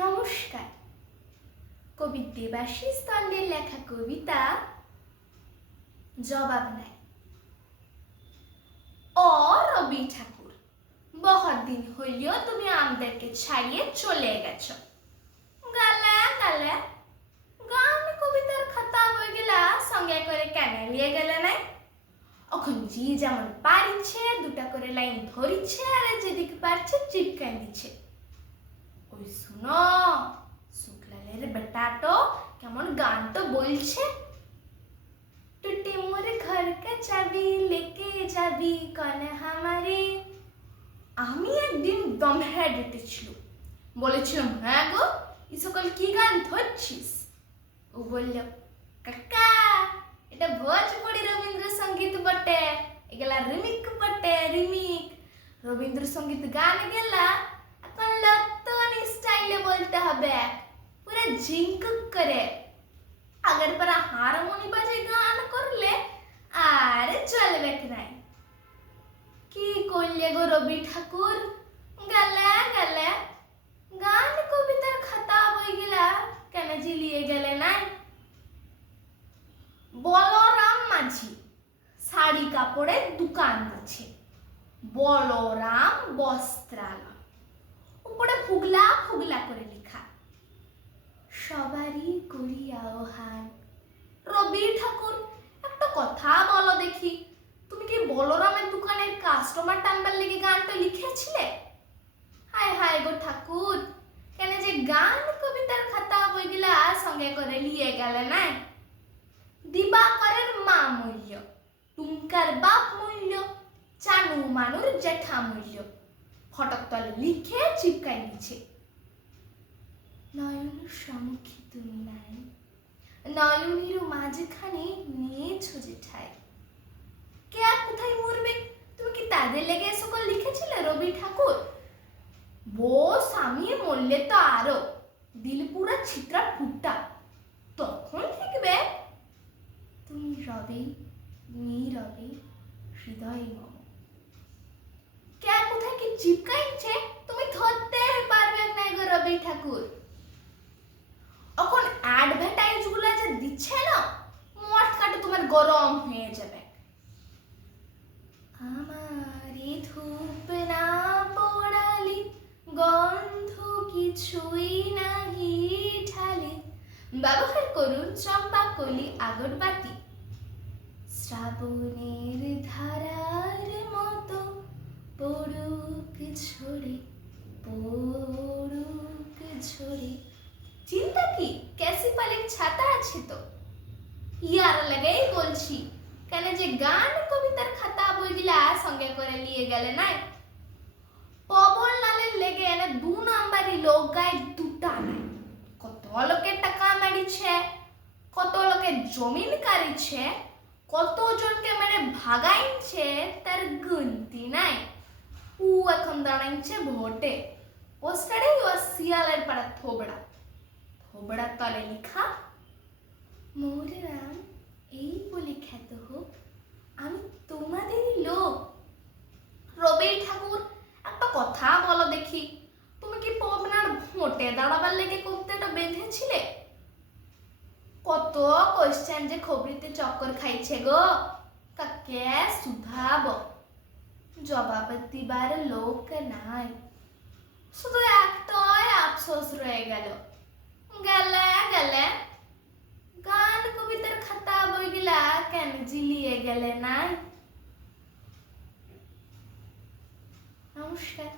নমস্কার। কবি দেবাশিস দণ্ডের লেখা কবিতা জবাব নাই। ও রবি ঠাকুর, বহুত দিন হইলেও তুমি আমাদেরকে ছাড়িয়ে চলে গেছো। গালে গালে গান কবিতার খাতা বইগুলা সঙ্গে করে কেন নিয়ে গেলে নাই? এখন যে যেমন পারিছে দুটা করে লাইন ধরিছে আর যেদিকে পারছে চিপকাই দিচ্ছে। ওই শুনো, শুক্লালের বেটাটো কেমন গান তো বলছে। टूटे मोर घर का चाबी लेके যাবি कौन हमारे। আমি একদিন দম হেড এটেছিল, বলেছিলাম হ্যাঁ গো এই সকল কি গান ধরছিস? ও বলল কাকা এটা ভোজপুরি রবীন্দ্রসঙ্গীত বটে, এগুলা রিমিক বটে, রিমিক। রবীন্দ্রসঙ্গীত গান গেলা এখন লতন স্টাইলে বলতে হবে, পুরো ঝিঙ্কুক করে। আগের পারা হারমোনি বাজে গান করলে আর চলবে নাই। কি করলে গো রবি ঠাকুর, গেলে গেলে গান কবিতার খাতা বইগুলা কেন জিলিয়ে গেলে নাই? বলরাম মাঝি শাড়ি কাপড়ের দোকান আছে, বলরাম বস্ত্রালয়, উপরে ফুগলা ফুগলা করে লেখা, সবারই করিয়া হান। রবি ঠাকুর একটা কথা বলো দেখি, তুমি কি বলরামের দোকানের কাস্টমার টানবার লেগে গানটা লিখেছিলে? হায় হায় গো ঠাকুর, কেন যে গান কবিতার খাতা বইগুলা সঙ্গে করে নিয়ে গেলে নাই? দিবাকরের মা মূল্য, টুঙ্কার বাপ মূল্য, চানু মানুর জেঠা মূল্য, ফটক তলে লিখে চিপকাই দিচ্ছে। নয়ন সম্মুখে তুমি নাই, নয়নের মাঝখানে নিয়েছো যেঠায়। কে কোথায় মরবে তুমি কি তাদের লেগে সকল লিখেছিলে রবি ঠাকুর? বউ স্বামী মরলে তো আরো দিল পুরা ছিত্রা ফুটা, তখন লিখবে তুমি রবে নীরবে হৃদয় মম। কে কোথায় কি চিপকাইছে তুমি ধরতে পারবে না গো রবি ঠাকুর। এখন অ্যাডভার্টাইজ গুলো যে দিচ্ছে না, মট কাটে তোমার গরম হয়ে যাবে। আমারে ধূপ না পোড়ালি গন্ধ কিছুই নাহি ঢালি, ব্যবহার করুন চম্পা কলি আগরবাতি। শ্রাবণের ধারার মতো পড়ুক ঝরে, পড়ুক ঝরে। চিন্তা কি ক্যাসি পালের ছাতা আছে তো, ইয়ার লাগাই বলছি কেন যে গান কবিতার খাতা বইগুলা সঙ্গে করে নিয়ে গেলে নাই? পবন লালের লেগে এনে 2 নাম্বারি লোক গায়ে দুটা নাই। কত লোকের টাকা মারিছে, কত লোকের জমিন কারিছে, কত জনকে মানে ভাগাইছে তার গুনতি নাই। ও এখন দাঁড়াইছে ভোটে, পোস্টারে ও শিয়ালের পাড়া থোবড়া, থোবড়া তলে লেখা মোর নাম এই বলে খ্যাত হোক, আমি তোমাদেরই লোক। রবি ঠাকুর একটা কথা বলো দেখি, তুমি কি পবনার ভোটে দাঁড়াবার লেগে কবিতাটা বেঁধেছিলে? কত কোশ্চেন যে খবরিতে চক্কর খাইছে গো, কাকে শুধাব? জবাব দিবার লোক নাই, শুধু একটাই আফসোস রয়ে গেল, গেলে গেলে গান কবিতার খাতা বইগুলা কেন জিলিয়ে গেলে নাই? নমস্কার।